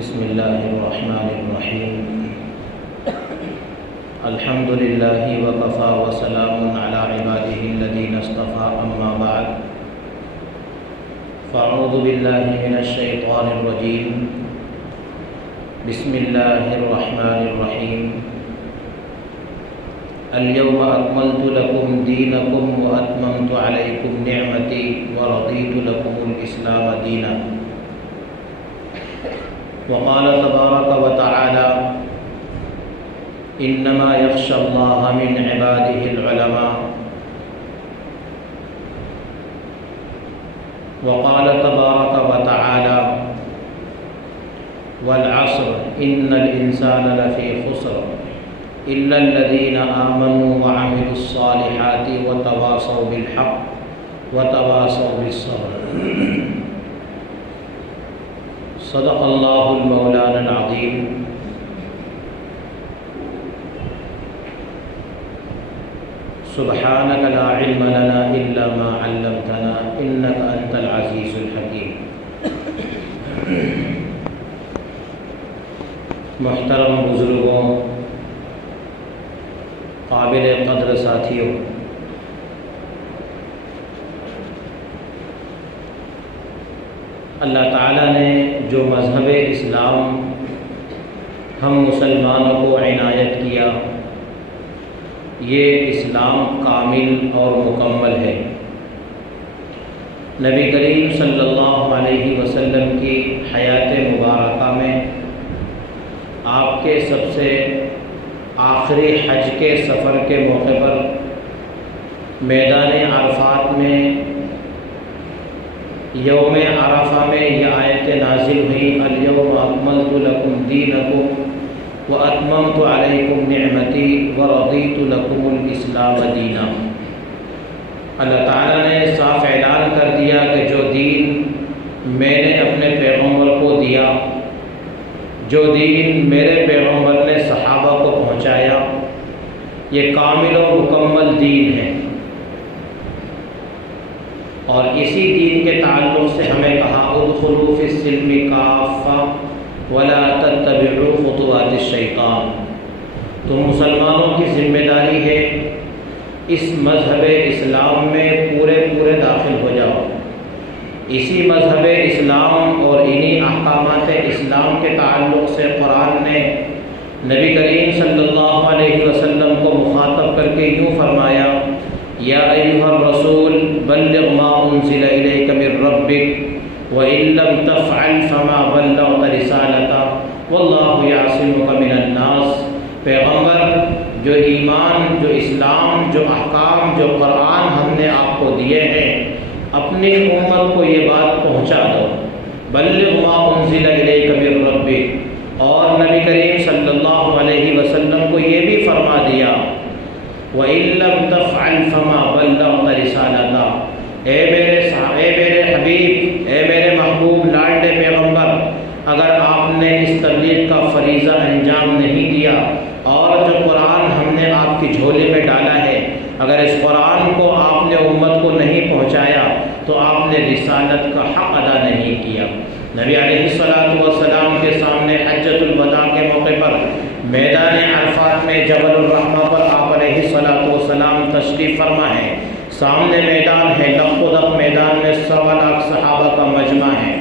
بسم الله الرحمن الرحيم الحمد لله وكفى وسلام على عباده الذين اصطفى أما بعد فأعوذ بالله من الشيطان الرجيم بسم الله الرحمن الرحيم اليوم أكملت لكم دينكم وأتممت عليكم نعمتي ورضيت لكم الإسلام دينا وقال تبارك وتعالى إنما يخشى الله من عباده العلماء وقال تبارك وتعالى والعصر إن الإنسان لفي خسر إلا الذين آمنوا وعملوا الصالحات وتواصوا بالحق وتواصوا بالصبر صدق اللہ المولانا العظیم سبحانک لا علم لنا الا ما علمتنا انک انت العزیز الحکیم۔ محترم بزرگوں، قابل قدر ساتھیوں، اللہ تعالیٰ نے جو مذہب اسلام ہم مسلمانوں کو عنایت کیا، یہ اسلام کامل اور مکمل ہے۔ نبی کریم صلی اللہ علیہ وسلم کی حیات مبارکہ میں آپ کے سب سے آخری حج کے سفر کے موقع پر میدان عرفات میں یوم عرفہ میں یہ آیت نازل ہوئی الیوم اکملت لکم دینکم واتممت علیکم نعمتی ورضیت لکم الاسلام دینا۔ اللہ تعالیٰ نے صاف اعلان کر دیا کہ جو دین میں نے اپنے پیغمبر کو دیا، جو دین میرے پیغمبر نے صحابہ کو پہنچایا، یہ کامل و مکمل دین ہے۔ اور اسی دین کے تعلق سے ہمیں کہا ادخلوا فی السلم کافہ ولا تتبعوا خطوات الشیطان۔ تو مسلمانوں کی ذمہ داری ہے اس مذہب اسلام میں پورے داخل ہو جاؤ۔ اسی مذہب اسلام اور انہی احکامات اسلام کے تعلق سے قرآن نے نبی کریم صلی اللہ علیہ وسلم کو مخاطب کر کے یوں فرمایا یا ایھا الرسول بلغ ما انزل الیک من ربک وان لم تفعل فما بلغت رسالتہ واللہ یعصمک من الناس۔ پیغمبر، جو ایمان، جو اسلام، جو احکام، جو قرآن ہم نے آپ کو دیے ہیں، اپنی امت کو یہ بات پہنچا دو۔ بلغ ما انزل الیک من ربک، اور نبی کریم صلی اللہ علیہ وسلم کو یہ بھی فرما دیا وَإِن لَّمْ تَفْعَلْ فَمَا بَلَّغْتَ رِسَالَتَهُ۔ اے میرے حبیب، اے میرے محبوب لاڈلے پیغمبر، اگر آپ نے اس تبلیغ کا فریضہ انجام نہیں دیا اور جو قرآن ہم نے آپ کی جھولی میں ڈالا ہے، اگر اس قرآن کو آپ نے امت کو نہیں پہنچایا تو آپ نے رسالت کا حق ادا نہیں کیا۔ نبی علیہ السلام کے سامنے حجۃ الوداع کے موقع پر میدان عرفات میں جبل الرحمہ پر آپ علیہ السلام تشریف فرما ہے۔ سامنے میدان ہے، لق و دق میدان میں 1.25 لاکھ صحابہ کا مجمع ہے۔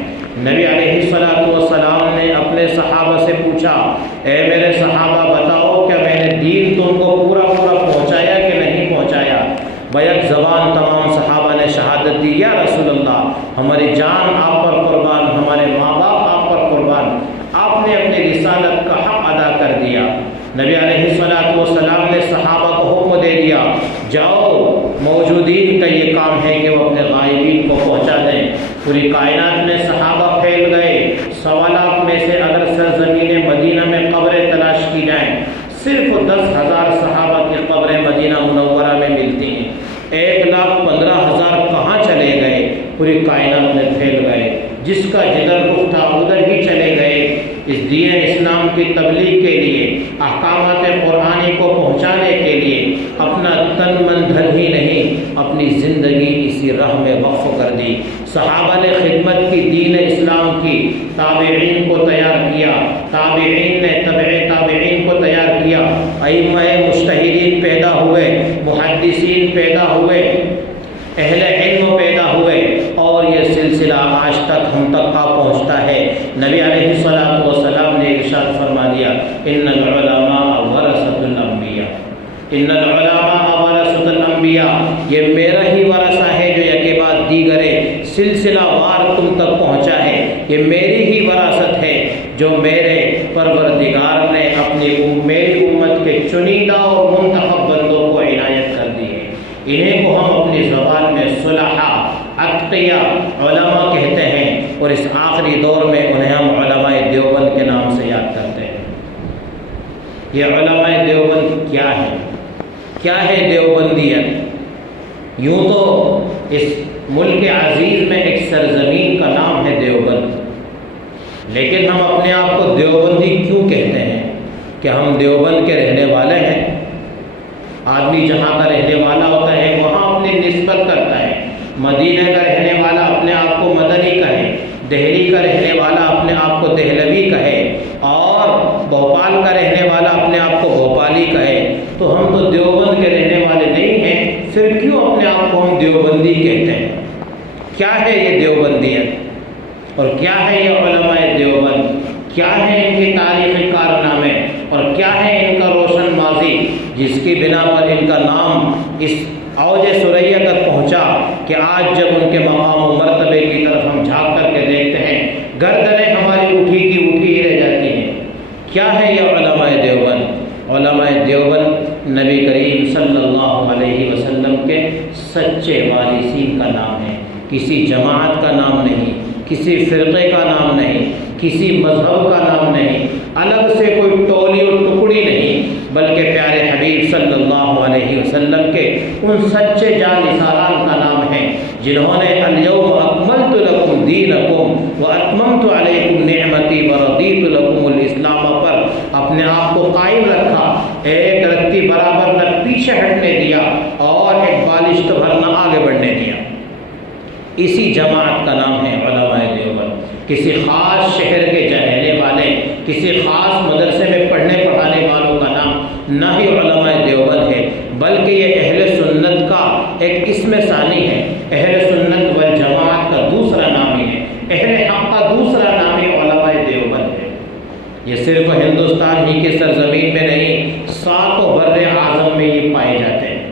نبی علیہ السلام نے اپنے صحابہ سے پوچھا اے میرے صحابہ بتاؤ کیا میں نے دین تم کو پورا پہنچایا کہ نہیں پہنچایا؟ بیک زبان تمام صحابہ نے شہادت دی یا رسول اللہ، ہماری جان آپ پر قربان، ہمارے ماں باپ آپ پر قربان، آپ نے اپنی رسالت کا حق ادا کر دیا۔ نبی علیہ السلام نے صحابہ کو حکم دے دیا جاؤ، موجودین کا یہ کام ہے کہ وہ اپنے غائبین کو پہنچا دیں۔ پوری کائنات میں صحابہ پھیل گئے، 1.25 لاکھ میں سے اگر سرزمین مدینہ میں قبریں تلاش کی جائیں، صرف 10,000 صحابہ کی قبریں مدینہ منورہ میں ملتی ہیں۔ 1,15,000 کہاں چلے گئے؟ پوری کائنات میں پھیل گئے، جس کا جدھر رخ تھا ادھر ہی چلے گئے۔ اس دین اسلام کی تبلیغ کے لیے، احکامات قرآنی کو پہنچانے کے لیے اپنا تن من دھن ہی نہیں، اپنی زندگی اس سی راہ میں وقف کر دی۔ صحابہ نے خدمت کی، دین اسلام کی، تابعین کو تیار کیا، تابعین نے تبع تابعین کو تیار کیا، ائمہ مجتہدین پیدا ہوئے، محدثین پیدا ہوئے، اہل علم پیدا ہوئے، اور یہ سلسلہ آج تک ہم تک آ پہنچتا ہے۔ نبی علیہ الصلوۃ والسلام نے ارشاد فرما دیا، ان العلماء ورثۃ الانبیاء، ان العلماء ورثۃ الانبیاء، یہ میرا ہی ورثہ ہے جو یکے بعد دیگرے سلسلہ وار تم تک پہنچا ہے، یہ میری ہی وراثت ہے جو میرے پروردگار نے اپنی میری امت کے چنیدہ اور منتخب بندوں کو عنایت کر دی ہے۔ انہیں کو ہم اپنی زبان میں صلحاء، اتقیاء، علماء کہتے ہیں، اور اس آخری دور میں انہیں ہم علماء دیوبند کے نام سے یاد کرتے ہیں۔ یہ علماء دیوبند کیا ہے؟ کیا ہے دیوبندیت؟ یوں تو اس ملک عزیز میں ایک سرزمین کا نام ہے دیوبند، لیکن ہم اپنے آپ کو دیوبندی کیوں کہتے ہیں؟ کہ ہم دیوبند کے رہنے والے ہیں۔ آدمی جہاں کا رہنے والا ہوتا ہے وہاں اپنی نسبت کرتا ہے۔ مدینہ کا رہنے والا اپنے آپ کو مدنی کہے، دہلی کا رہنے والا اپنے آپ کو دہلوی کہے، اور بھوپال کا رہنے والا اپنے آپ کو بھوپالی کہے۔ تو ہم تو دیوبند کے رہنے والے نہیں ہیں، پھر کیوں اپنے آپ کو ہم دیوبندی کہتے ہیں؟ کیا ہے یہ دیوبندیت؟ اور کیا ہے یہ علماء دیوبند؟ کیا ہے ان کے تاریخی کارنامے؟ اور کیا ہے ان کا روشن ماضی جس کی بنا پر ان کا نام اس اوج ثریا تک پہنچا کہ آج جب ان کے مقام و مرتبے کی طرف ہم جھانک کر کے دیکھتے ہیں گردنیں ہماری اٹھی کی اٹھی ہی رہ جاتی ہیں۔ کیا ہے یہ علماء دیوبند؟ علماء دیوبند نبی کریم صلی اللہ علیہ وسلم کے سچے وارثین کا نام ہے، کسی جماعت کا نام نہیں، کسی فرقے کا نام نہیں، کسی مذہب کا نام نہیں، الگ سے کوئی ٹولی اور ٹکڑی نہیں، بلکہ پیارے حبیب صلی اللہ علیہ وسلم کے ان سچے جانثاران کا نام ہے جنہوں نے الیوم اکملت لکم دینکم واتممت علیکم نعمتی ورضیت لکم الاسلام پر اپنے آپ کو قائم رکھا، ایک رتی برابر نہ پیچھے ہٹنے دیا اور ایک بالشت بھر نہ آگے بڑھنے دیا۔ اسی جماعت کا نام ہے علماء دیوبند۔ کسی خاص شہر کے رہنے والے، کسی خاص مدرسے میں پڑھنے پڑھانے والوں کا نام نہ ہی علماء دیوبند ہے، بلکہ یہ اہل سنت کا ایک اسم ثانی ہے۔ اہل سنت والجماعت کا دوسرا نام ہی ہے، اہل حق کا دوسرا نام ہی علماء دیوبند ہے۔ یہ صرف ہندوستان ہی کی سرزمین میں نہیں، ساتوں بر اعظم میں یہ پائے جاتے ہیں۔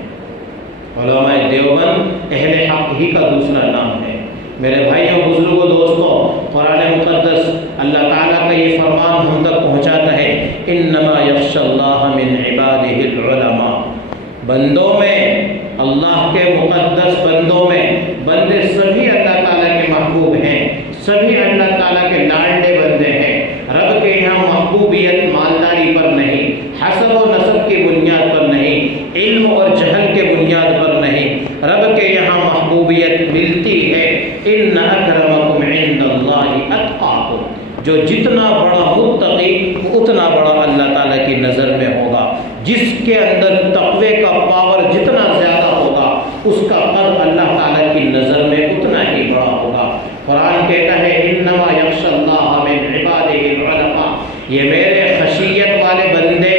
علماء دیوبند اہل حق ہی کا دوسرا نام ہے۔ میرے بھائیوں، بزرگوں، دوستوں، قرآن مقدس اللہ تعالیٰ کا یہ فرمان ہم تک پہنچاتا ہے، انما یخشی اللہ من عبادہ العلماء۔ بندوں میں، اللہ کے مقدس بندوں میں، بندے سبھی اللہ تعالیٰ کے محبوب ہیں، سبھی اللہ تعالیٰ کے لانڈے بندے ہیں۔ رب کے یہاں محبوبیت مالداری پر نہیں، حسب و نسب کی بنیاد پر نہیں، علم اور جہل کے بنیاد پر نہیں، رب کے یہاں محبوبیت ملتی ہے ان اکرمکم عند اللہ اتقاکم۔ جو جتنا بڑا متقی اتنا بڑا اللہ تعالیٰ کی نظر میں ہوگا، جس کے اندر تقوی کا پاور جتنا زیادہ ہوگا اس کا قدر اللہ تعالیٰ کی نظر میں اتنا ہی بڑا ہوگا۔ قرآن کہتا ہے انما یخشی اللہ من عبادہ العلماء، یہ میرے خشیت والے بندے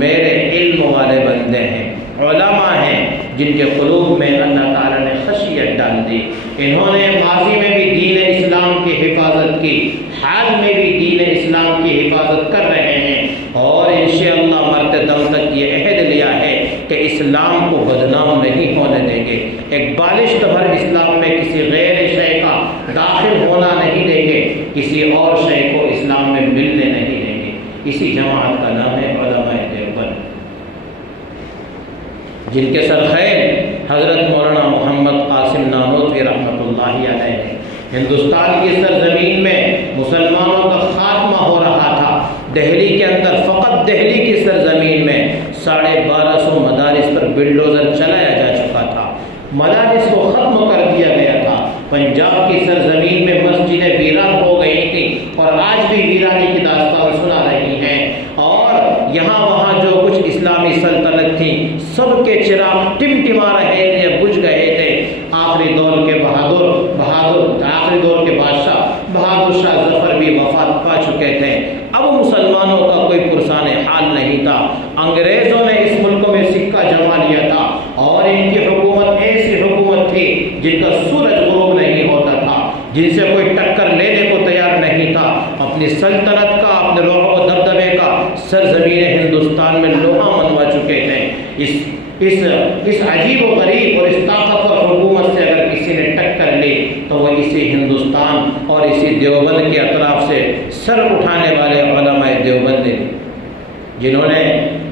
میرے علم والے بندے ہیں، علماء ہیں جن کے قلوب میں اللہ تعالیٰ نے خشیت ڈال دی۔ انہوں نے ماضی میں بھی دین اسلام کی حفاظت کی، حال میں بھی دین اسلام کی حفاظت کر رہے ہیں، اور انشاءاللہ مرتے دم تک یہ عہد لیا ہے کہ اسلام کو بدنام نہیں ہونے دیں گے، ایک بالشت بھر اسلام میں کسی غیر شے کا داخل ہونا نہیں دیں گے، کسی اور شے کو اسلام میں ملنے نہیں دیں گے۔ اسی جماعت کا نام ہے علماء دیوبند، جن کے سرخیر حضرت مولانا محمد قاسم نانوتوی رحمۃ اللہ علیہ ہیں۔ ہندوستان کی سرزمین میں مسلمانوں کا خاتمہ ہو رہا تھا۔ دہلی کے اندر، فقط دہلی کی سرزمین میں 1250 مدارس پر بلڈوزر چلایا جا چکا تھا، مدارس کو ختم کر دیا گیا تھا۔ پنجاب کی سرزمین میں مسجدیں ویران ہو گئی تھیں اور آج بھی ویرانی کی داستان سنا رہی ہیں، اور یہاں وہاں جو کچھ اسلامی سلطنت تھی سب کے چراغ ٹمٹما رہے تھے، بجھ گئے تھے۔ آخری دور انگریزوں نے اس ملک میں سکہ جما لیا تھا، اور ان کی حکومت ایسی حکومت تھی جن کا سورج غروب نہیں ہوتا تھا، جن سے کوئی ٹکر لینے کو تیار نہیں تھا۔ اپنی سلطنت کا، اپنے رعب و دبدبے کا سرزمین ہندوستان میں لوہا منوا چکے تھے۔ اس عجیب و غریب اور اس طاقتور حکومت سے اگر کسی نے ٹکر لی تو وہ اسی ہندوستان اور اسی دیوبند کے اطراف سے سر اٹھانے والے علماء دیوبند نے، جنہوں نے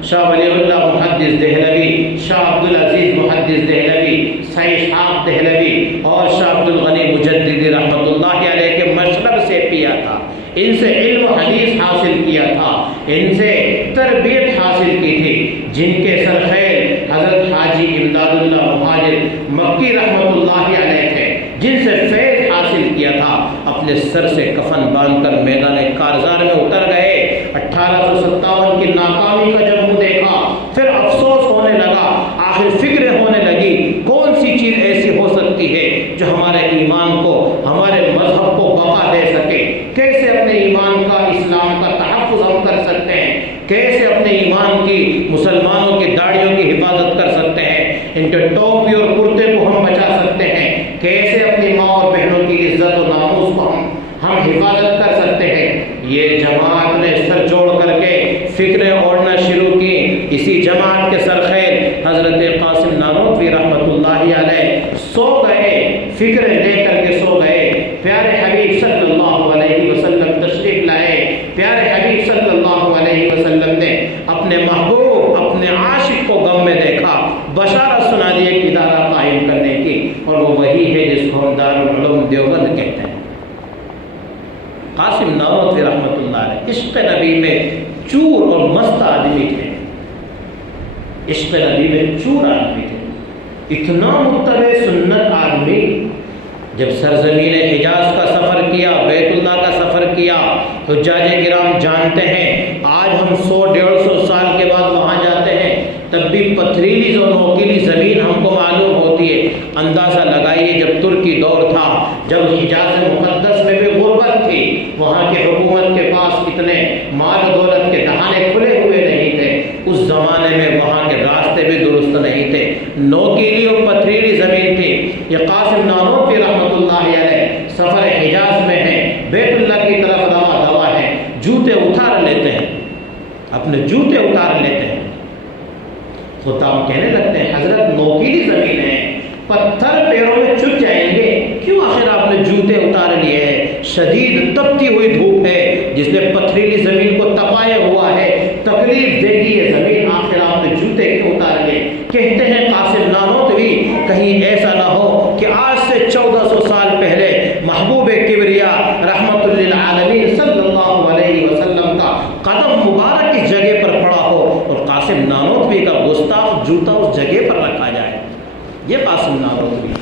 شاہ ولی اللہ محدث دہلوی، شاہ عبدالعزیز محدث دہلوی، سید اسحاق دہلوی اور شاہ عبدالغنی مجددی رحمۃ اللہ علیہ کے مشرب سے پیا تھا، ان سے علم و حدیث حاصل کیا تھا، ان سے تربیت حاصل کی تھی، جن کے سرخیل حضرت حاجی امداد اللہ مہاجر مکی رحمۃ اللہ علیہ تھے، جن سے فیض حاصل کیا تھا، اپنے سر سے کفن باندھ کر میدان کارزار میں اتر گئے۔ 1857 کی ناکامی کا جب منہ دیکھا، پھر افسوس ہونے لگا، آخر فکر ہونے لگی کون سی چیز ایسی ہو سکتی ہے جو ہمارے ایمان کو، ہمارے مذہب کو بقا دے سکے، کیسے اپنے ایمان کا، اسلام کا تحفظ ہم کر سکتے ہیں، کیسے اپنے ایمان کی، مسلمانوں کی داڑھیوں کی حفاظت کر سکتے ہیں، ان کے ٹوپی اور کرتے کو ہم بچا سکتے ہیں، کیسے اپنی ماں اور بہنوں کی عزت و ناموس کو ہم حفاظت کر سکتے ہیں۔ یہ جماعت نے سر جوڑ کر کے فکریں اوڑھنا شروع کی۔ اسی جماعت کے سرخیل حضرت قاسم نانوتوی رحمۃ اللہ علیہ سو گئے، فکریں لے کر کے سو گئے۔ پیارے حبیب صلی اللہ علیہ وسلم تشریف لائے، پیارے حبیب صلی اللہ علیہ وسلم نے اپنے محبوب، اپنے عاشق کو غم میں دیکھا، بشارت سنا دی ایک ادارہ قائم کرنے کی، اور وہ وہی ہے جس کو ہم دارالعلوم دیوبند کہتے ہیں۔ قاسم نانوتوی رحمۃ اللہ علیہ عشق نبی میں چور اور مست آدمی تھے، عشق نبی میں چور آدمی تھے، اتنا متبع سنت آدمی۔ جب سرزمین حجاز کا سفر کیا، بیت اللہ کا سفر کیا، حجاج کرام جانتے ہیں آج ہم 100-150 سال کے بعد وہاں جاتے ہیں تب بھی پتھریلی اور نوکیلی زمین ہم کو معلوم ہوتی ہے۔ اندازہ لگائیے جب ترکی دور تھا، جب حجاز مقدس میں بھی غربت تھی، وہاں کی حکومت کے پاس اتنے مال و دولت کے دہانے کھلے ہوئے نہیں تھے، اس زمانے میں وہاں کے راستے بھی درست نہیں تھے، نوکیلی اور پتھریلی زمین تھی۔ یہ قاسم نانوتوی رحمۃ اللہ علیہ سفر حجاز میں ہیں، بیت اللہ کی طرف رواں دوا ہے، جوتے اتار لیتے ہیں، اپنے جوتے اتار لیتے ہیں۔ خطاب کہنے لگتے ہیں حضرت نوکیلی زمین ہے، پتھر پیروں میں چبھ جائیں گے، کیوں آخر آپ نے جوتے اتار لیے ہیں؟ شدید تپتی ہوئی دھوپ ہے جس نے پتھریلی زمین کو تپایا ہوا ہے، تکلیف دے گی یہ زمین، آخر آپ نے جوتے کیوں اتار لیے؟ کہتے ہیں قاسم نانوتوی کہیں ایسا نہ ہو کہ آج سے 1400 سال پہلے محبوب کبریا رحمت للعالمین صلی اللہ علیہ وسلم کا قدم مبارک اس جگہ پر پڑا ہو اور قاسم نانوتوی کا گستاخ جوتا اس جگہ پر رکھا جائے۔ یہ قاسم نانوتوی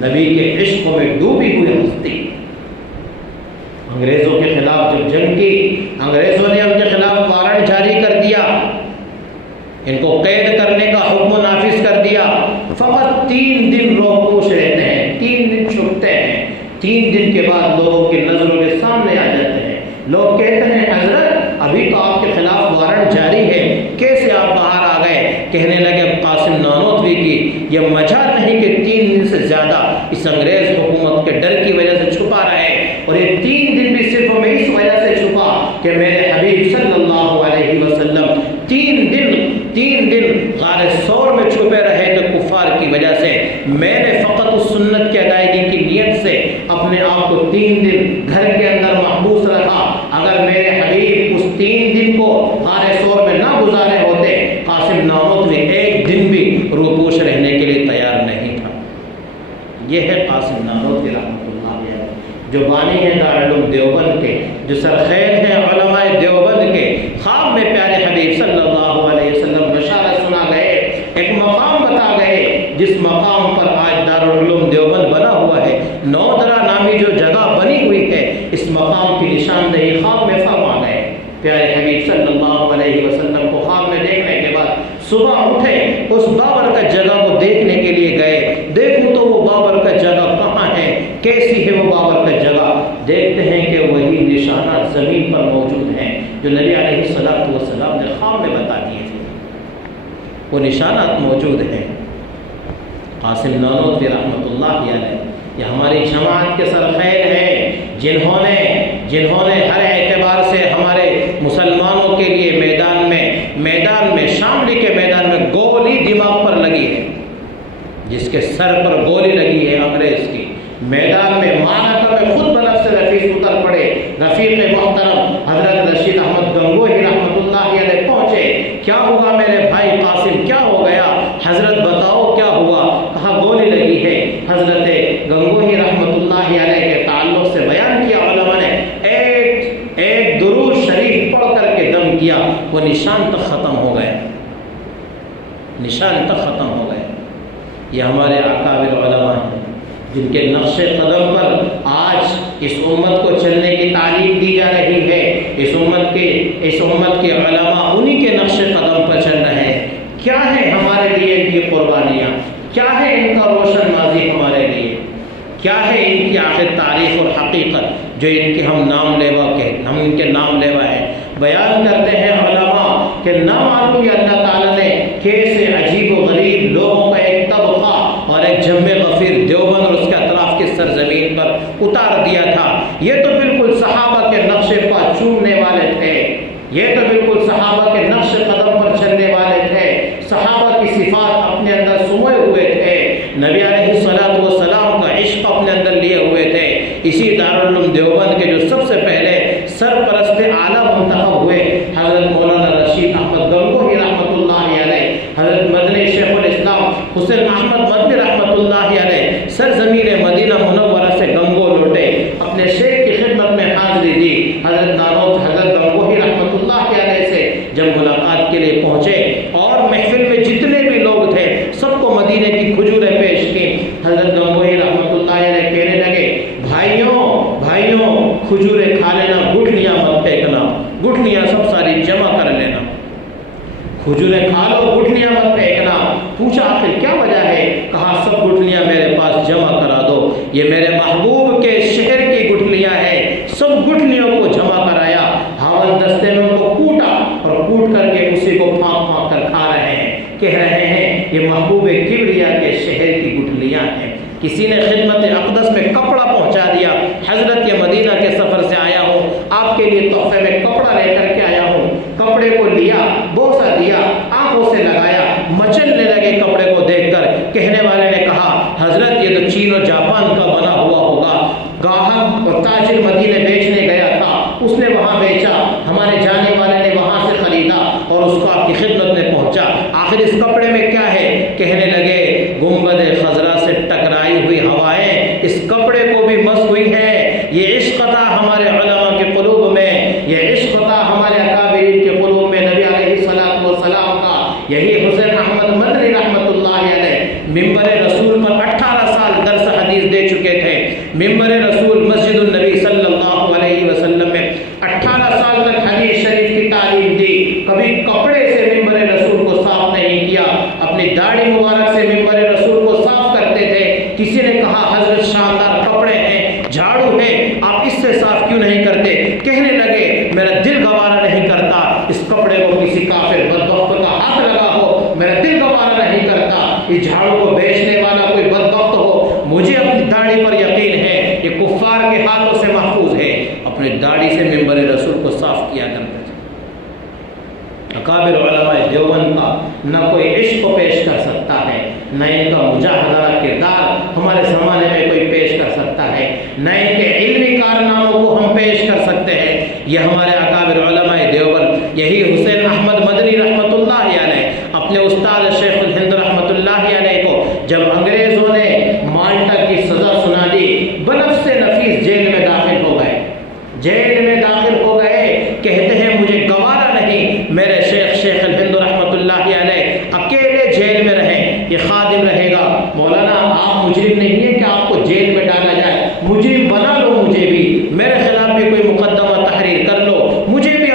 نبی کے عشق میں ڈوبی ہوئی ہستی، انگریزوں کے خلاف جب جنگ کی، انگریزوں نے ان کے خلاف وارنٹ جاری کر دیا، ان کو قید کرنے کا حکم نافذ کر دیا۔ فقط 3 دن روپوش رہتے ہیں، 3 دن چھپتے ہیں، 3 دن کے بعد لوگوں کی نظروں کے سامنے آ جاتے ہیں۔ لوگ کہتے ہیں حضرت ابھی تو آپ کے خلاف وارنٹ جاری ہے، کیسے آپ باہر آ گئے؟ کہنے لگے قاسم نانوتوی کی یہ مجال نہیں کہ 3 دن سے زیادہ اس انگریز حکومت کے ڈر کی وجہ سے چھپا رہے، اور یہ 3 دن بھی صرف میں اس وجہ سے چھپا کہ میرے حبیب صلی اللہ علیہ وسلم 3 دن غار ثور میں چھپے رہے تو کفار کی وجہ سے میں نے فقط اس سنت کی ادائیگی کی نیت سے اپنے آپ کو 3 دن گھر کے اندر محبوس رکھا۔ اگر میرے حبیب اس 3 دن کو غار ثور میں نہ گزارے ہوتے، قاسم نانوتوی 1 دن بھی روپوش رہنے کے لیے تیار نہیں تھا۔ یہ ہے قاسم نانوتوی رحمۃ اللہ علیہ، جو بانی ہیں دارالعلوم دیوبند کے، جو سرخیل ہیں علماء دیوبند کے۔ خواب میں پیارے حبیب صلی اللہ علیہ وسلم بشارت سنا گئے، ایک مقام بتا گئے جس مقام پر آج دارالعلوم دیوبند بنا ہوا ہے، نودرا نامی جو جگہ بنی ہوئی ہے، اس مقام کی نشاندہی خواب میں فرما گئے۔ پیارے حبیب صلی اللہ علیہ وسلم کو خواب میں دیکھنے کے بعد صبح اٹھے، اس بابر کا جگہ کو دیکھنے کے لیے گئے، دیکھوں تو وہ بابر کا جگہ کہاں ہے، کیسی ہے وہ بابر کا جگہ؟ دیکھتے ہیں کہ وہی نشانات زمین پر موجود ہیں جو نبی علیہ الصلوۃ والسلام نے خواب میں بتا دیے۔ وہ نشانات موجود ہیں۔ قاسم نانوتوی رحمۃ اللہ علیہ یہ ہماری جماعت کے سرخیر ہیں، جنہوں نے ہر اعتبار سے ہمارے مسلمانوں کے لیے میدان میں شاملی کے میدان میں گولی دماغ پر لگی ہے، جس کے سر پر گولی لگی ہے انگریز کی، میدان میں معرکہ میں خود بنفس رفیق اتر پڑے، رفیق محترم حضرت رشید احمد گنگوہی رحمۃ اللہ علیہ پہنچے، کیا ہوا میرے بھائی قاسم، کیا ہو گیا حضرت، بتاؤ کیا ہوا؟ کہا گولی لگی ہے۔ حضرت گنگوہی رحمۃ اللہ علیہ کے تعلق سے بیان کیا علماء نے، ایک درود شریف پڑھ کر کے دم کیا، وہ نشان تک ختم ہو گئے، نشان تک ختم ہو گئے۔ یہ ہمارے اکابر علماء ہیں جن کے نقش قدم پر آج اس امت کو چلنے کی تعلیم دی جا رہی ہے۔ اس امت کے علماء انہی کے نقش قدم پر چل رہے ہیں۔ کیا ہے ہمارے لیے ان کی قربانیاں، کیا ہے ان کا روشن ماضی ہمارے لیے، کیا ہے ان کی آخر تاریخ اور حقیقت جو ان کے ہم ان کے نام لیوا ہیں۔ بیان کرتے ہیں علماء کہ نہ معلوم کہ اللہ تعالیٰ نے کیسے عجیب و غریب لوگوں کا ایک طبقہ اور ایک جم غفیر دیوبند اور اس کے اطراف کی سرزمین پر اتار دیا تھا۔ یہ تو بالکل صحابہ کے نقش پا چومنے والے تھے، یہ تو بالکل صحابہ کے نقش قدم پر چلنے والے تھے، صحابہ کی صفات اپنے اندر سموئے ہوئے تھے، نبی علیہ الصلوۃ والسلام کا عشق اپنے اندر لیے ہوئے تھے۔ اسی دارالعلوم دیوبند کے جو سب سے پہلے سرپرست اعلیٰ منتخب ہوئے حضرت مولانا رشید احمد گنگوہی رحمۃ اللہ علیہ، حضرت مدنی شیخ الاسلام حسین احمد مدنی رحمۃ اللہ علیہ سرزمین مدینہ منورہ سے گنگو لوٹے، اپنے شیخ کی خدمت میں حاضری دی۔ حضرت گنگوہی رحمۃ اللہ علیہ سے جب ملاقات کے لیے پہنچے اور محفل میں جتنے بھی لوگ تھے سب کو مدینے کی کھجوریں پیش کی، حضرت گنگوہی رحمۃ اللہ علیہ کہنے لگے، بھائیوں کھجوریں کھا لینا، گٹھلیاں مت پھینکنا، گٹھلیاں سب ساری جمع کر لینا، کھجوریں کھا لو، گٹھلیاں مت پھینکنا۔ پوچھا آخر کیا وجہ ہے؟ کہا سب گٹھلیاں میرے پاس جمع کرا دو، یہ میرے محبوب کے شہر کی گٹھلیاں ہیں۔ سب گٹھلیوں کو جمع کرایا، ہاون دستے میں ان کو کوٹا اور کوٹ کر کے اسی کو پھانک کر کھا رہے ہیں، کہہ رہے ہیں یہ محبوب کبریا کے شہر کی گٹھلیاں ہیں۔ کسی نے خدمت اقدس میں کپڑا پہنچا دیا، حضرت یہ مدینہ کے سفر سے آیا ہوں، آپ کے لیے تحفے میں کپڑا لے کر کے آیا ہوں۔ کپڑے کو لیا، بوسہ دیا، آنکھوں سے لگایا، مچلنے لگے کپڑے کو دیکھ کر۔ کہنے والے نے کہا حضرت یہ تو چین اور جاپان کا بنا ہوا ہوگا، گاہک اور تاجر مدینے بیچنے گیا تھا، اس نے وہاں بیچا، ہمارے جانے والے نے وہاں سے خریدا اور اس کو آپ کی خدمت میں پہنچا، آخر اس کپڑے میں کیا ہے؟ کہنے لگے گنبد خضرا سے ٹکرائی ہوئی ہوائیں اس کپڑے کو بھی مس ہوئی ہیں۔ یہ عشق تھا ہمارے علماء کے قلوب میں، یہ عشق تھا ہمارے اکابرین کے قلوب میں نبی علیہ الصلوۃ والسلام کا۔ یہی حسین احمد مدنی رحمۃ اللہ علیہ ممبر رسول پر 18 سال درس حدیث دے چکے تھے، ممبر رسول مسجد النبی صلی اللہ علیہ وسلم میں 18 سال تک حدیث شریف کی تعلیم دی، کبھی کپڑے سے ممبر رسول کو صاف نہیں کیا، اپنی داڑھی مبارک سے ممبر رسول کو صاف کرتے تھے۔ کسی نے کہا حضرت شاندار کپڑے ہیں، جھاڑو ہے، آپ اس سے صاف کیوں نہیں کرتے؟ کہنے لگے میرا دل گوارا نہیں کرتا اس کپڑے کو کسی کافر بدبخت کا ہاتھ لگا ہو، میرا دل گوارا نہیں کرتا اس جھاڑو کو بیچنے والا کوئی بدبخت ہو، مجھے اپنی داڑھی پر یقین ہے یہ کفار کے ہاتھوں سے محفوظ ہے۔ اپنی داڑھی سے ممبر رسول کو صاف کیا کرتے تھے۔ اکابر علماء دیوبند کا نہ کوئی عشق کو پیش کر سکتا ہے، نہ ان کا مجاہدہ کردار ہمارے زمانے میں کوئی پیش کر سکتا ہے، نہ ان کے علمی کارناموں کو ہم پیش کر سکتے ہیں۔ یہ ہمارے اکابر علماء دیوبند، یہی حسین احمد مدنی رحمۃ اللہ علیہ اپنے استاد شیخ الہند رحمۃ اللہ علیہ کو جب انگریزوں نے مالٹا کی سزا سنا دی، بنفس نفیس جیل میں داخل ہو گئے، جیل میں داخل ہو گئے، کہتے ہیں مجھے گوارا نہیں میرے شیخ الہند رحمۃ اللہ علیہ اکیلے جیل میں رہیں، یہ خادم رہے گا۔ مولانا آپ مجرم نہیں ہیں کہ آپ کو جیل میں ڈالا جائے، مجرم بنا لو، مجھے بھی میرے خلاف بھی کوئی مقدمہ تحریر کر لو، مجھے بھی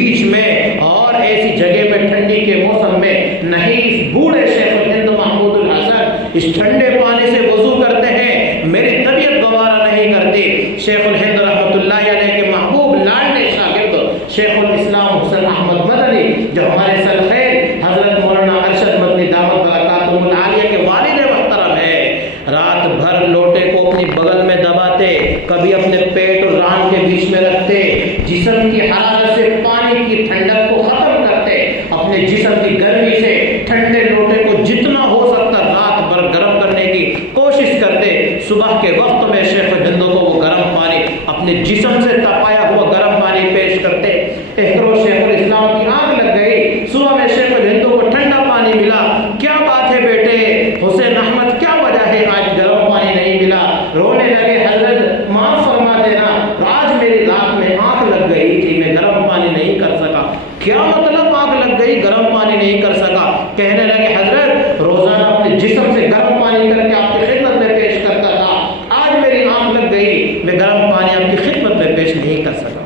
بیچ میں اور ایسی جگہ میں ٹھنڈی کے موسم میں نہیں، بوڑھے شیخ الہند محمود الحسن اس ٹھنڈے پانی سے وضو کرتے ہیں، میری طبیعت گوارا نہیں کرتی۔ شیخ الہند رحمۃ اللہ علیہ کے محبوب لاڈلے شاگرد شیخ الاسلام حسین احمد مدنی جو ہمارے سرخیر حضرت مولانا ارشد مدنی دعوت برکاتہم العالیہ کے والد محترم ہے، رات بھر لوٹے کو اپنی بغل میں دباتے، کبھی اپنے پیٹ اور ران کے بیچ میں رکھتے، جسم کی حرارت سے پانی کی ٹھنڈک کو ختم کرتے، اپنے جسم کی گرمی سے ٹھنڈے لوٹے کو جتنا ہو سکتا رات بھر گرم کرنے کی کوشش کرتے۔ صبح کے وقت میں شیخ الہند کو وہ گرم پانی اپنے جسم سے تپایا ہوا گرم پانی پیش کرتے۔ ایک روز شیخ الاسلام کی آنکھ لگ گئی، صبح میں شیخ الہند کو ٹھنڈا پانی ملا۔ کیا بات ہے بیٹے حسین احمد، کیا وجہ ہے آج گرم پانی نہیں ملا؟ رونے لگے، حضرت معاف فرما دینا، آج میری رات میں آنکھ لگ گئی تھی، میں گرم پانی نہیں کر سکا۔ کیا مطلب آنکھ لگ گئی گرم پانی نہیں کر سکا؟ کہنے لگے حضرت روزانہ اپنے جسم سے گرم پانی کر کے آپ کی خدمت میں پیش کرتا تھا، آج میری آنکھ لگ گئی، میں گرم پانی آپ کی خدمت میں پیش نہیں کر سکا۔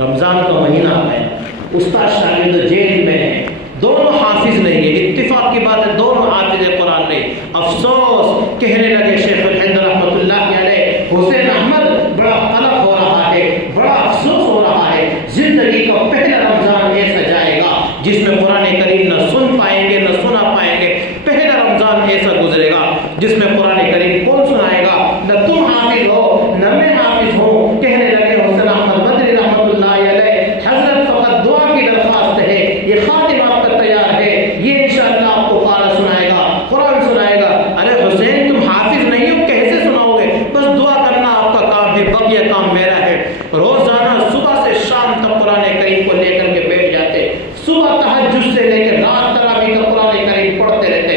رمضان کا مہینہ ہے، استاد شاگرد جیل میں ہیں، دونوں حافظ نہیں ہے، اتفاق کی بات ہے دونوں حافظ قرآن نہیں۔ افسوس، کہنے لگے شیخ الہند رحمۃ اللہ علیہ حسین احمد بڑا قلق ہو رہا ہے، بڑا افسوس ہو رہا ہے، زندگی کا پہلا رمضان ایسا جائے گا جس میں قرآن کریم نہ سن پائیں گے نہ سنا پائیں گے، پہلا رمضان ایسا گزرے گا جس میں قرآن کریم کون سنائے گا؟ نہ تم حافظ ہو نہ میں حافظ ہوں۔ کہنے لگے حسین احمد مدنی رحمۃ اللہ علیہ حضرت فقط دعا کی درخواست ہے، یہ خاتمہ آپ کا تیار ہے، یہ انشاءاللہ آپ کو پارا سنائے گا، قرآن سنائے گا۔ ارے حسین تم حافظ نہیں ہو، کیسے سناؤ گے؟ بس دعا کرنا آپ کا کام ہے، بقیہ کام میرا ہے۔ روزانہ صبح سے شام تک قرآن کریم کو لے کر کے بیٹھ جاتے، صبح تہجد سے لے کے رات تراویح کا قرآن کریم پڑھتے رہتے،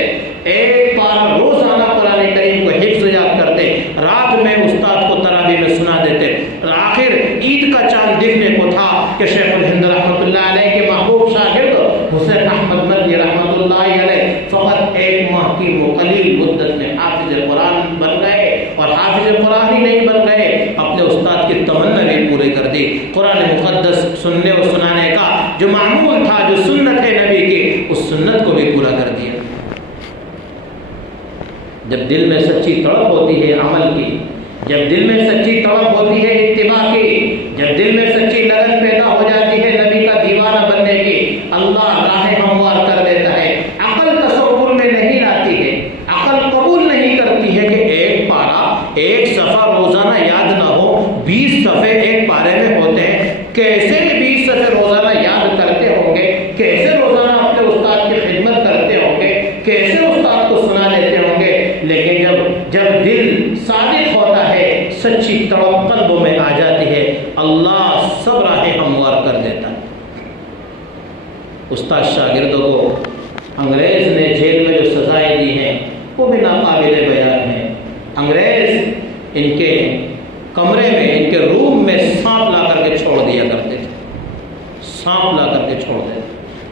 ایک پارا روزانہ قرآن کریم کو حفظ یاد کرتے، رات میں استاد کو تراویح میں سنا دیتے۔ آخر عید کا چاند دیکھنے کو تھا کہ شیخ الہند رحمۃ اللہ علیہ کے محبوب شاگرد حسین احمد مدنی رحمۃ اللہ علیہ فقط ایک ماہ کی قلیل مدت میں حافظ قرآن بن گئے، اور حافظ قرآن ہی نہیں بن گئے، اپنے استاد کی تمنا بھی پوری کر دی۔ قرآن مقدس سننے اور سنانے کا جو معمول تھا، جو سنت ہے نبی کی، اس سنت کو بھی پورا کر دیا۔ جب دل میں سچی تڑپ ہوتی ہے عمل کی، جب دل میں سچی تڑپ ہوتی ہے اتباع کی، جب دل میں سچی لگن پیدا ہو جاتی ہے نبی کا دیوانہ بننے کی، اللہ راہیں ہموار کر دیتا ہے۔ عقل تصور میں نہیں لاتی ہے، عقل قبول نہیں کرتی ہے کہ ایک پارا ایک صفحہ روزانہ یاد نہ ہو، 20 صفحے ایک پارے میں ہوتے ہیں، کیسے 20 صفحے روزانہ یاد کرتے ہوں گے، کیسے روزانہ اپنے استاد کی خدمت کرتے ہوں گے، کیسے استاد کو سنا دیتے ہوں گے۔ لیکن جب دل صادق ہوتا ہے، سچی تڑپ قلبوں میں آ جاتی ہے، اللہ سب راہیں ہموار کر دیتا ہے۔ استاد شاگردوں کو انگریز نے جیل میں جو سزائیں دی ہیں وہ بھی ناقابل بیان ہیں۔ انگریز ان کے کمرے میں، ان کے روم میں سانپ لا کر کے چھوڑ دیا کرتے تھے، سانپ لا کر کے چھوڑ دیتے۔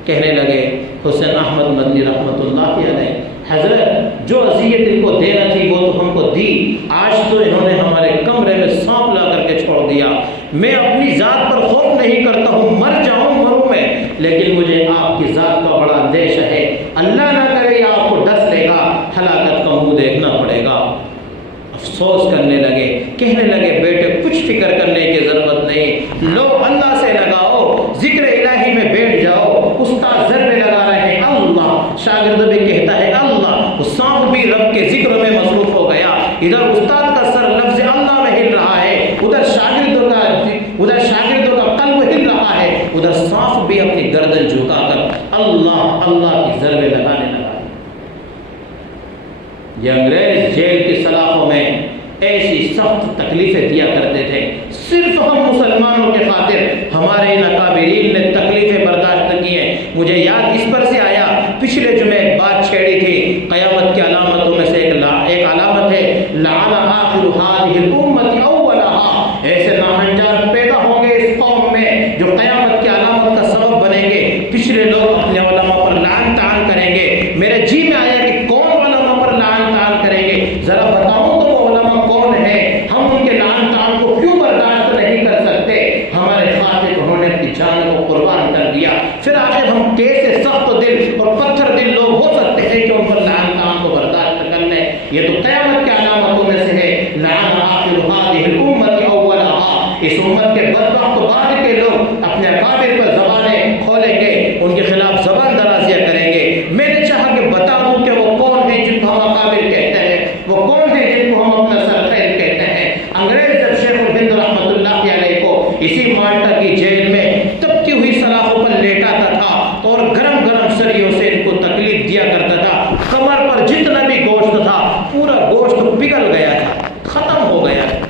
کہنے لگے حسین احمد مدنی رحمۃ اللہ علیہ حضرت جو اذیت ان کو دینا تھی وہ تو ہم کو دی، آج تو انہوں نے ہمارے کمرے میں سانپ لا کر کے چھوڑ دیا۔ میں اپنی ذات پر خوف نہیں کرتا ہوں، مر جاؤں مروں میں، لیکن مجھے آپ کی ذات کا بڑا اندیشہ ہے، اللہ نہ کرے آپ کو ڈس لے گا، ہلاکت کا منہ دیکھنا پڑے گا۔ افسوس کرنے لگے، کہنے لگے بیٹے کچھ فکر کرنے کی ضرورت نہیں، لو اللہ سے لگاؤ، ذکر الہی میں بیٹھ جاؤ۔ استاد ضربے لگا رہے ہیں اللہ، شاگرد بھی کہتا ہے اللہ، وہ سانپ بھی رب کے ذکر میں مصروف ہو گیا، ادھر استاد کا سر لفظ اللہ میں ہل رہا ہے، ادھر شاگردوں کا قلب ہل رہا ہے، ادھر سانپ بھی اپنی گردن جھکا کر اللہ اللہ کی ضربے لگانے لگا۔ یہ انگریز جیل کی سلاخوں میں ایسی سخت تکلیفیں دیا کرتے تھے، صرف ہم مسلمانوں کے خاطر ہمارے ان اکابرین نے تکلیفیں برداشت کی ہیں۔ مجھے یاد اس پر سے آیا، پچھلے جمعے ایک بات چھیڑی تھی، قیامت کی علامتوں میں سے ایک علامت ہے لعن آخر هذه الامة اولها، ایسے ناہنجار پیدا ہوں گے اس قوم میں جو قیامت کی علامت کا سبب بنیں گے۔ پچھلے لوگ اپنے علماء پر لعن طعن کریں گے، میرے جی میں آیا کہ کون علماء پر لعن طعن کریں گے، ذرا بتاؤں تو وہ علماء کون ہیں، ہم ان کے لعن طعن کو کیوں برداشت نہیں کر سکتے؟ ہمارے خاطر امت کے بدبخت بعد کے لوگ اپنے اکابر پر زبانیں کھولیں گے، ان کے خلاف زبان درازیاں کریں گے۔ میں نے چاہا کہ بتا دوں کہ وہ کون ہیں جن کو ہم اکابر کہتے ہیں، وہ کون ہیں جن کو ہم اپنا سرخیل کہتے ہیں۔ انگریز جب شیخ الہند رحمۃ اللہ علیہ کو اسی مالٹا کی جیل میں تپتی ہوئی سلاخوں پر لیٹاتا تھا اور گرم گرم سریوں سے ان کو تکلیف دیا کرتا تھا، کمر پر جتنا بھی گوشت تھا پورا گوشت پگھل گیا تھا، ختم ہو گیا تھا،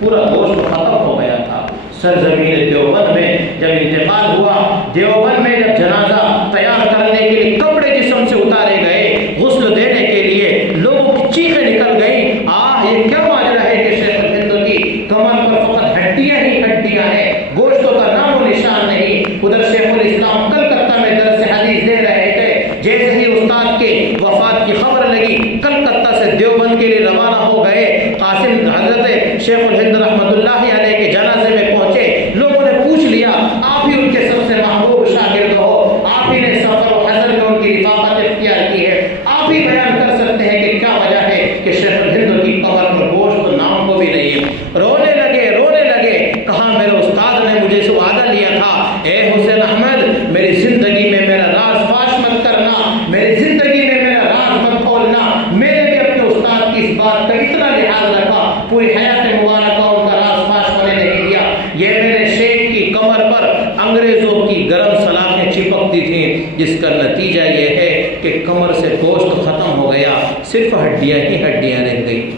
پورا گوشت ختم ہو گیا تھا۔ سرزمین دیوبند میں جب انتقال ہوا، دیوبند میں جب جنازہ تیار کرنے کے لیے کپڑے جسم سے اتارے گئے، غسل دینے کے لیے لوگوں کی چیخیں نکل گئیں، یہ کیا ماجرا ہے کہ شیخ الہند کی کمر پر فقط ہڈیاں ہی ہڈیاں ہیں، گوشتوں کا نام و نشان نہیں۔ ادھر شیخ الاسلام کلکتہ میں درس حدیث دے رہے تھے، جیسے ہی استاد کے وفات کی خبر لگی کلکتہ سے دیوبند کے لیے روانہ ہو گئے۔ قاسم حضرت شیخ الہند رحمۃ اللہ علیہ کے جنازے میں پہنچے، لوگوں نے پوچھ لیا آپ ہی ان کے سب سے محبوب شاگرد ہو، آپ ہی نے سفر و حضر میں ان کی رفاقت اختیار کی ہے، آپ ہی بیان کر سکتے ہیں کہ کیا وجہ ہے کہ شیخ الہند کی قبر پر گوشت نام کو بھی نہیں ہے۔ رونے لگے، کہا میرے استاد نے مجھے سے وعدہ لیا تھا، اے حسین احمد میری زندگی میں میرا راز فاش مت کرنا، میری زندگی میں میرا راز مت کھولنا۔ میں نے بھی اپنے استاد کی اس بات کا اتنا لحاظ رکھا، پوری حیات مبارکہ ان کا راز فاش ہونے نہیں دیا۔ یہ میرے شیخ کی کمر پر انگریزوں کی گرم سلاخیں چپکتی تھیں، جس کا نتیجہ یہ ہے کہ کمر سے گوشت ختم ہو گیا، صرف ہڈیاں ہی ہڈیاں رہ گئی۔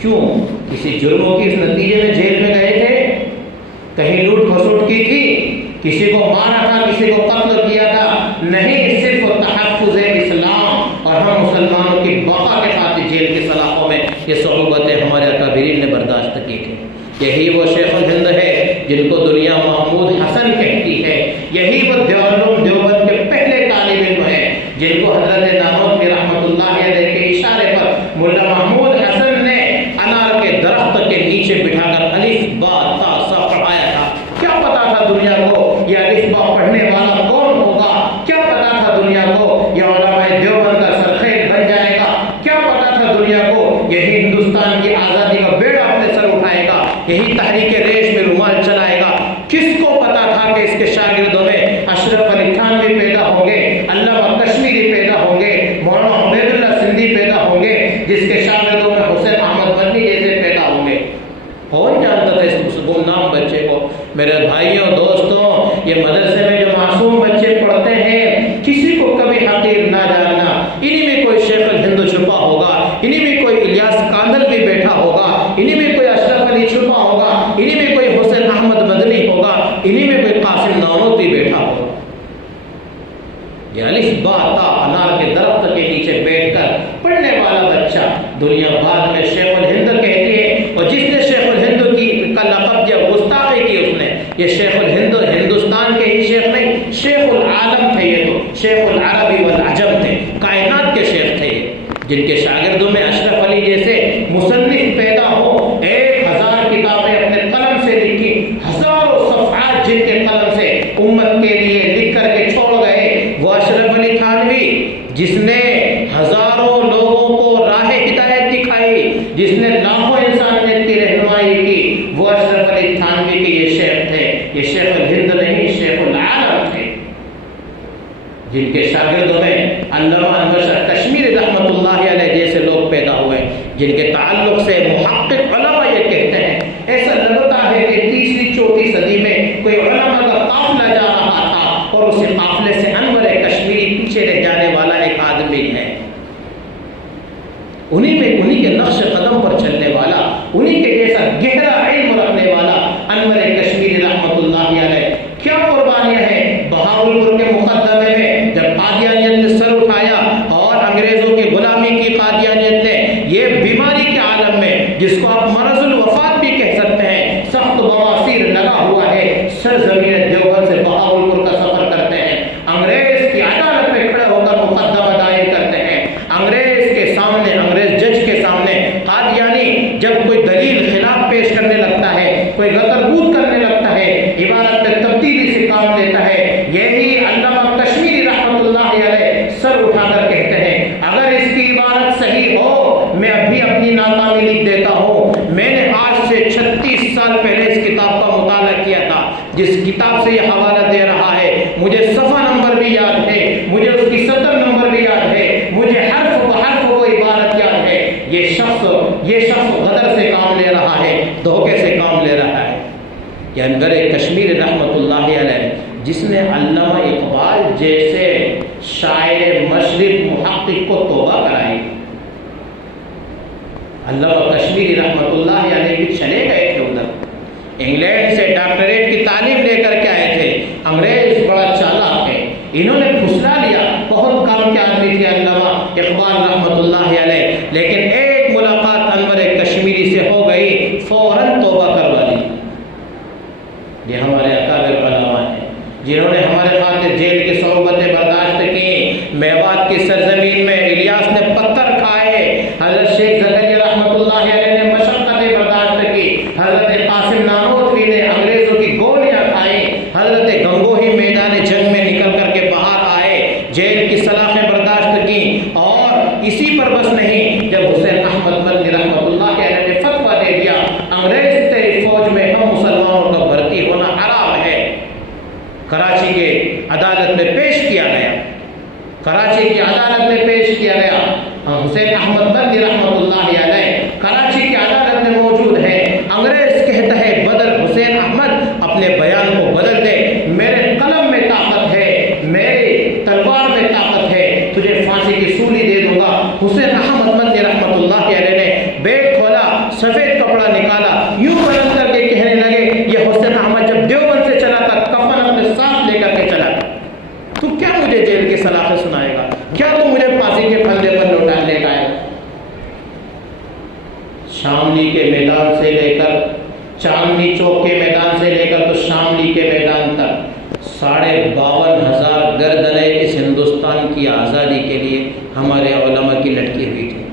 کیوں؟ کسی جرموں کی اس نتیجے میں جیل میں گئے تھے، کہیں لوٹ کھسوٹ کی تھی، کسی کو مارا تھا، کسی کو قتل کیا تھا؟ نہیں، صرف تحفظ اسلام اور ہم مسلمانوں کی بقا کے خاطر جیل کی سلاخوں میں یہ صعوبتیں ہمارے اکابرین نے برداشت کی تھی۔ یہی وہ شیخ الہند ہے جن کو دنیا محمود حسن کہتی ہے، یہی وہ دیوبند کے پہلے طالب علم ہیں جن کو حضرت نانوتوی رحمۃ اللہ علیہ کے اشارے پر ملا محمود حسن نے انار کے درخت کے نیچے بٹھا کر الف با تا سا پڑھایا تھا۔ کیا پتا تھا دنیا کو یہ الف با پڑھنے والا کون ہوگا؟ کیا پتا تھا دنیا کو یہ علماء دیوبند کا سرخیل بن جائے گا؟ کیا پتا تھا دنیا کو یہی ہندوستان کی آزادی کا بیڑا اپنے سر اٹھائے گا، یہی تحریک ریش میں رومال چلائے گا؟ کس کو پتا تھا کہ اس کے شاگردوں میں اشرف علی تھانوی پیدا ہوں گے، علامہ کشمیری پیدا ہوں گے، مولانا عبید اللہ سندھی پیدا ہوں گے، جس کے شاگردوں میں حسین احمد مدنی جیسے پیدا ہوں گے؟ کون جانتا تھا اس گمنام بچے کو؟ میرے بھائیوں دوستوں، یہ مدرسے میں جو معصوم بچے پڑھتے ہیں، کسی کو کبھی حقیر نہ جاننا۔ انہی میں کوئی شیخ الہند چھپا ہوگا، انہی میں کوئی الیاس کاندل بھی بیٹھا ہوگا، انہی میں کوئی اشرف علی چھپا ہوگا، انہی میں کوئی حسین احمد مدنی ہوگا، انہی میں کوئی قاسم نانوتوی بیٹھا ہوگا۔ یہ الف با تا انار کے درخت کے نیچے بیٹھ کر پڑھنے والا بچہ دنیا بعد میں شیخ الہند کہتی ہے، اور جس نے شیخ الہند کی کا لقب دیا گستاخی کی اس نے۔ یہ شیخ الہند ہندوستان کے ہی شیخ نہیں، شیخ العالم تھے، یہ تو شیخ العربی والعجم تھے، کائنات کے شیخ تھے، جن کے شاگردوں میں اشرف علی جیسے مصنف پیدا ہو، 1000 کتابیں اپنے قلم سے لکھی، ہزاروں صفحات جن کے قلم سے امت کے لیے لکھ کر کے چھوڑ گئے۔ وہ اشرف علی تھانوی جس نے ہزاروں لوگوں کو راہ ہدایت دکھائی، جس نے لاکھوں انسانیت کی رہنمائی کی، وہ اشرف علی تھانوی کے یہ شیخ تھے۔ یہ شیخ الہند نہیں، شیخ العالم تھے، جن کے شاگردوں میں علامہ انور شاہ کشمیری رحمۃ اللہ علیہ جیسے لوگ پیدا ہوئے، جن کے تعلق سے محقق علماء یہ کہتے ہیں، ایسا لگتا ہے کہ 3ری 4تھی صدی میں کوئی علماء کا قافلہ جا رہا تھا اور اسی قافلے سے انور کشمیری پیچھے رہ جانے والا ایک آدمی ہے، انہی کے نقش قدم پر چلنے والا، انہی کے جیسا گہرا علم رکھنے والا انور کشمیری رحمۃ اللہ علیہ۔ کیا قربانیاں ہیں بہاولپور کے مقدمے میں جب قادیانیت نے سر اٹھایا اور انگریزوں کی غلامی کی، قادیانیت نے یہ بیماری کے عالم میں جس کو آپ مرض الوفات بھی کہہ سکتے ہیں، سخت بواسیر لگا ہوا ہے، سرزمین دیوبند سے بہاولپور کا سفر کرتے ہیں، انگریز کی عدالت میں کھڑے ہو کر مقدمہ دائر کرتے ہیں، انگریز کے سامنے، انگریز جج کے سامنے قادیانی جب کوئی دلیل خلاف پیش کرنے لگتا ہے، کوئی غتربود کرنے لگتا ہے، عبارت میں تبدیلی سے کام لیتا ہے، یہی علامہ کشمیری رحمۃ اللہ علیہ سر اٹھا کر کہتے ہیں اگر اس کی عبارت صحیح ہو میں ابھی اپنی ناکامی لکھ دیتا ہوں۔ میں نے آج سے 36 سال پہلے اس کتاب کا مطالعہ کیا تھا، جس کتاب سے یہ حوالہ دے رہا ہے مجھے صفحہ نمبر بھی یاد ہے، مجھے اس کی سطر نمبر بھی یاد ہے، مجھے حرف کو عبارت یاد ہے۔ یہ شخص غدر سے کام لے رہا ہے، دھوکے سے کام لے رہا ہے۔ یہ انور کشمیر رحمۃ اللہ علیہ، جس نے علامہ اقبال جیسے شاعر مشرق محقق کو توبہ کرائی۔ علامہ کشمیری رحمۃ اللہ علیہ بھی چلے گئے تھے ادھر، انگلینڈ سے ڈاکٹریٹ کی تعلیم لے کر کے آئے تھے، انگریز بڑا چالاک ہے، انہوں نے پھسلا لیا، بہت کام کے آدمی تھے علامہ اقبال رحمۃ اللہ علیہ، لیکن ایک ملاقات انور کشمیری سے ہو گئی، فوراً توبہ کروا لی۔ یہ ہمارے اکابر علماء ہیں جنہوں نے ہمارے خاطر جیل کی صعوبتیں برداشت کی، میوات کی سرزمین میں الیاس نے پتھر کھائے، حضرت شیخ زکریا رحمۃ اللہ علیہ نے مشقتیں برداشت کی، حضرت قاسم نانوتوی نے انگریزوں کی گولیاں کھائیں، حضرت گنگوہی میدان جنگ میں نکل کر کے باہر آئے، جیل کی سلاخیں برداشت کی، اور اسی پر بس نہیں، جب حسین احمد مدنی رحمۃ اللہ علیہ نے فتویٰ دے دیا انگریز تیری فوج میں ہم مسلمانوں کا بھرتی ہونا حرام ہے، کراچی کے عدالت میں پیش کیا گیا، کراچی کی عدالت میں پیش کیا گیا، حسین احمد مدنی رحمۃ اللہ علیہ کراچی کی عدالت میں موجود ہے، انگریز کہتا ہے بدر حسین احمد اپنے بیان کو بدل دے، میرے قلم میں طاقت ہے، میرے تلوار میں طاقت ہے، تجھے پھانسی کی سولی دے دوں گا۔ حسین احمد مدنی رحمۃ اللہ علیہ نے بیگ کھولا، سفید کپڑا نکالا، یوں بلند کر کے کہنے لگے، یہ حسین احمد جب دیوبند سے چلا تھا کفن اپنے ساتھ لے کر کے چلا تھا، تو کیا مجھے جیل کی سلاخیں سنائے گا؟ کیا تو مجھے پھانسی کے پھندے پر لوٹا لے گا؟ شاملی کے میدان سے لے کر چاندنی چوک کے میدان سے لے کر تو شاملی کے میدان تک 52,500 گردنیں اس ہندوستان کی آزادی کے لیے ہمارے علماء کی لٹکی ہوئی تھی،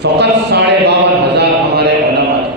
فقط 52,500 ہمارے علماء تھے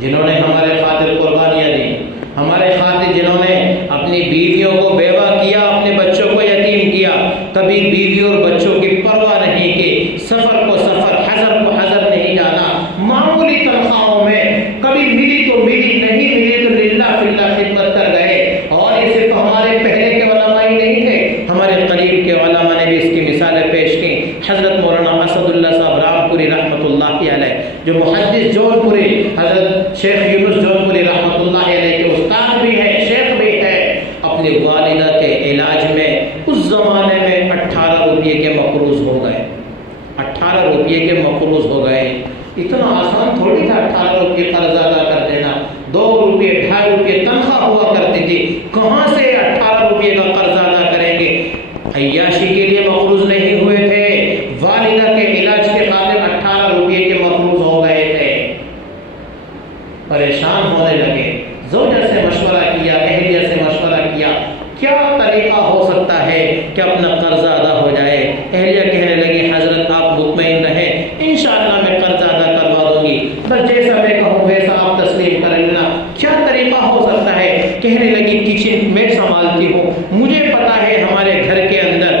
جنہوں نے ہمارے خاطر قربانیاں دی، ہمارے خاطر جنہوں نے اپنی بیویوں کو بیوہ کیا، اپنے بچوں کو یتیم کیا، کبھی بیوی اور بچوں کی پرواہ نہیں کی، سفر کو سفر، حضر کو حضر نہیں جانا، معمولی تنخواہوں میں کبھی ملی تو ملی، نہیں ملی تو للہ فی اللہ خدمت کر گئے۔ اور یہ صرف ہمارے پہلے کے علماء ہی نہیں تھے، ہمارے قریب کے علماء نے بھی اس کی مثالیں پیش کی۔ حضرت مولانا اسد اللہ صاحب رامپوری رحمۃ اللہ علیہ، جو محدث جون پوری، حضرت شیخ یونس جون پوری رحمۃ اللہ علیہ کے استاد بھی ہے، شیخ بھی ہے، اپنی والدہ کے علاج میں اس زمانے میں 18 روپے کے مقروض ہو گئے، 18 روپے کے مقروض ہو گئے۔ اتنا آسان تھوڑی تھا 18 روپے قرض ادا کر دینا، 2 روپے 2.5 روپے تنخواہ ہوا کرتی تھی، کہاں سے 18 روپے کا قرض ادا کریں گے؟ عیاشی کے لیے مقروض نہیں ہوئے تھے، والدہ کے علاج کے خاطر 18 روپے کے مقروض ہو گئے تھے، پریشان ہونے لگے، زوجہ سے مشورہ کیا، اہلیہ سے مشورہ کیا، کیا طریقہ ہو سکتا ہے کہ اپنا قرض ادا ہو جائے؟ اہلیہ کہنے لگی حضرت آپ مطمئن رہیں، انشاءاللہ میں قرض ادا کروا دوں گی، بس جیسا میں کہوں ویسا آپ تسلیم کر لینا۔ کیا طریقہ ہو سکتا ہے؟ کہنے لگی کچن میں سنبھالتی ہوں، مجھے پتا ہے ہمارے گھر کے اندر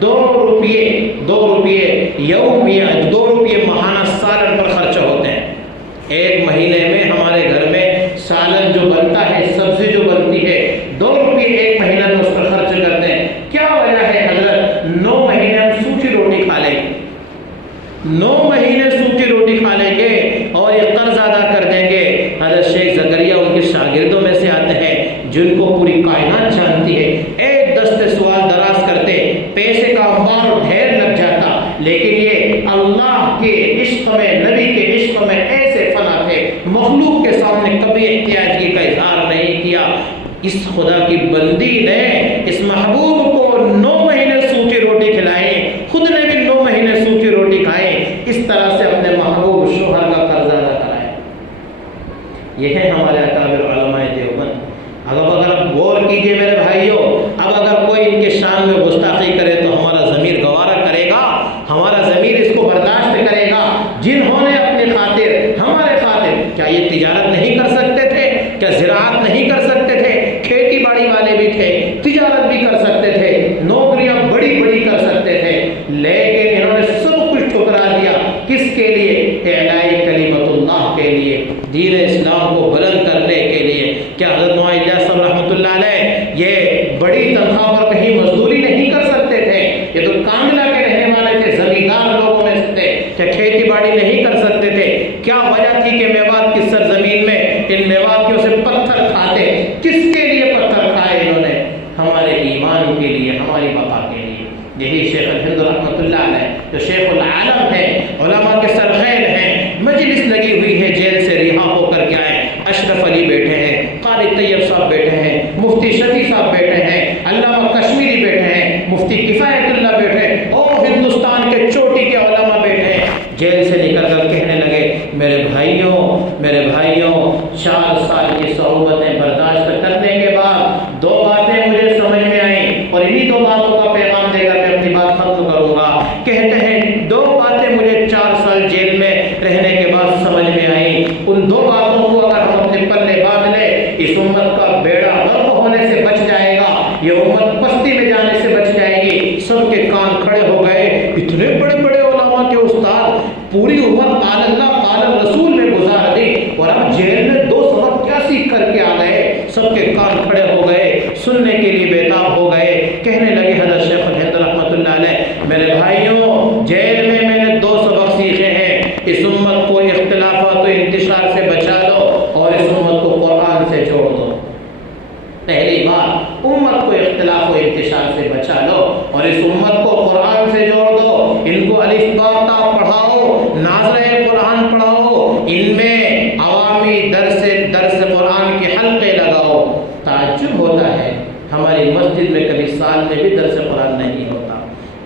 2 روپے یومیہ، 2 روپے ماہانہ سالن پر خرچ ہوتے ہیں، ایک مہینے میں ہمارے گھر میں سالن جو بنتا ہے، سبزی جو بنتی ہے، 2 روپے ایک مہینہ میں اس پر خرچ کرتے ہیں۔ کیا وجہ ہے حضرت؟ 9 مہینے ہم سوکھی روٹی کھا لیں گے، 9 مہینے سوکھی روٹی کھا لیں گے اور یہ قرض ادا کر دیں گے۔ حضرت شیخ زکریا ان کے شاگردوں میں سے آتے ہیں جن کو پوری کائنات جانتی ہے، ایک دستے سوال دراز کرتے، پیسے کا انبار ڈھیر لگ جاتا، لیکن یہ اللہ کے عشق میں، نبی کے عشق میں ایسے فنا تھے، مخلوق کے سامنے کبھی احتیاجی کا اظہار نہیں کیا۔ اس خدا کی بندی نے اس محبوب کو 9 مہینے سوکھی روٹی کھلائی، خود نے بھی 9 مہینے سوکھی روٹی کھائی، اس طرح سے اپنے محبوب شوہر کا قرض ادا کرایا۔ یہ ہے ہمارے اکابر علماء دیوبند۔ اگر آپ غور کیجئے میرے بھائیوں، اب اگر کوئی ان کے شان میں گستاخی کرے تو ہمارا ضمیر گوارا کرے گا، ہمارا ضمیر اس کو برداشت کرے گا؟ جنہوں نے اپنے خاطر، ہمارے خاطر، کیا یہ تجارت نہیں کر سکتے تھے؟ کیا زراعت نہیں کر سکتے تھے؟ کھیتی باڑی والے بھی تھے، تجارت بھی کر سکتے تھے، نوکریاں بڑی بڑی کر سکتے تھے، لیکن انہوں نے سب کچھ ٹھکرا دیا، کس کے لیے؟ اعلاء کے لیے، دین اسلام کو بلند کرنے کے لیے. کیا حضرت مولانا الیاس صاحب رحمۃ اللہ علیہ یہ بڑی تنخواہ پر کہیں مزدوری نہیں کر سکتے تھے؟ یہ تو کانگلا کے رہنے والے تھے، زمیندار لوگوں میں سے تھے. کیا کھیتی باڑی نہیں کر سکتے تھے؟ کیا وجہ تھی کہ میوات کی سرزمین میں ان میواتیوں سے پتھر کھاتے؟ کس کے لیے پتھر کھائے انہوں نے؟ ہمارے ایمان کے لیے، ہماری بقا کے لیے. یہی شیخ الہند رحمۃ اللہ علیہ جو شیخ العالم ہے، علماء کے سرخیل ہیں، مجلس لگی ہوئی ہے، جیل سے رہا ہو کر کے آئے. اشرف علی بیٹھے ہیں، قاری طیب صاحب بیٹھے ہیں، مفتی شفیع صاحب بیٹھے ہیں، علامہ کشمیری بیٹھے ہیں، مفتی کفایت اللہ بیٹھے ہیں، اور ہندوستان کے چوٹی کے علماء بیٹھے ہیں. جیل سے نکل کر کہنے لگے میرے بھائیوں 4 سال کی صحبتیں برداشت کرنے کے بعد 2 باتیں مجھے سمجھ میں آئیں، اور انہی 2 باتوں کا پیغام دے کر میں اپنی بات ختم کروں گا. کہتے ہیں 2 باتیں مجھے 4 سال جیل میں رہنے کے بعد سمجھ میں آئیں. ان 2 باتوں کو اگر ہم اپنے پلے باندھ لیں، اس امت کا بیڑا غرق ہونے سے بچ جائے گا، یہ امت پستی میں جانے سے بچ جائے گی. سب کے کان کھڑے ہو گئے. اتنے بڑے بڑے علماء کے استاد پوری عمر قال اللہ قال رسول میں گزار دی، اور اب جیل میں 2 سبق کیا سیکھ کر کے آ گئے؟ سب کے کان کھڑے ہو گئے، سننے کے لیے بیتاب ہو گئے. کہنے لگے حضرت شیخ الہند رحمۃ اللہ علیہ میرے بھائیوں، جیل میں نے 2 سبق سیکھے ہیں. اس امت کو اختلافات و انتشار سے بچا دو، اور اس امت کو قرآن سے جوڑ دو. پہلی بات، امت کو اختلاف و انتشار سے بچا لو اور اس امت کو قرآن سے جوڑ دو. ان کو الف با تا پڑھاؤ، نازلہ قرآن پڑھاؤ، ان میں عوامی درس قرآن کے حلقے لگاؤ. تعجب ہوتا ہے ہماری مسجد میں کبھی سال میں بھی درس قرآن نہیں ہوتا.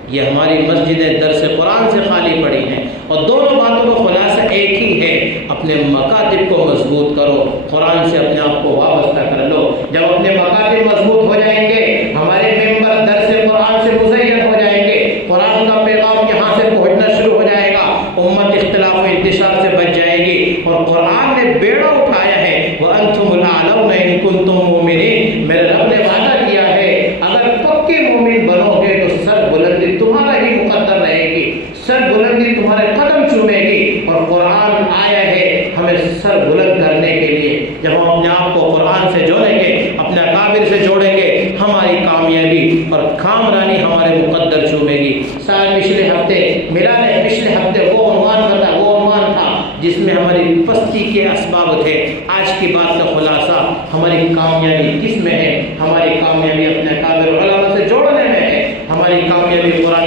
یہ ہماری مسجدیں درس قرآن سے خالی پڑی ہیں. اور دونوں باتوں کا خلاصہ ایک ہی ہے، اپنے مکاتب کو مضبوط کرو، قرآن سے اپنے آپ کو وابستہ کر لو. جب اپنے مکاتب مضبوط ہو جائیں گے، ہمارے ممبر درس قرآن سے مزین ہو جائیں گے، قرآن کا پیغام یہاں سے پہنچنا شروع ہو جائے گا، امت اختلاف و انتشار سے بچ جائے گی. اور قرآن نے بیڑا اٹھایا ہے، وَأَنْتُمُ الْأَعْلَوْنَ إِن كُنتُم مُؤْمِنِينَ. میرے رب نے وعدہ کیا ہے اگر پکے مومن بنو گے تو سر بلندی تمہارا ہی مقدر رہے گی، سر بلندی تمہارے قدم چومے گی. اور قرآن آیا ہے ہمیں سر بلند کرنے کے لیے. جب ہم اپنے آپ کو قرآن سے جوڑیں گے، اپنے اکابر سے جوڑیں گے، ہماری کامیابی اور کامرانی ہمارے مقدر چومے گی. پچھلے ہفتے ملا ہے، پچھلے ہفتے وہ عنوان تھا جس میں ہماری پستی کے اسباب تھے. آج کی بات کا خلاصہ، ہماری کامیابی کس میں ہے؟ ہماری کامیابی اپنے اکابر علماء سے جوڑنے میں ہے، ہماری کامیابی قرآن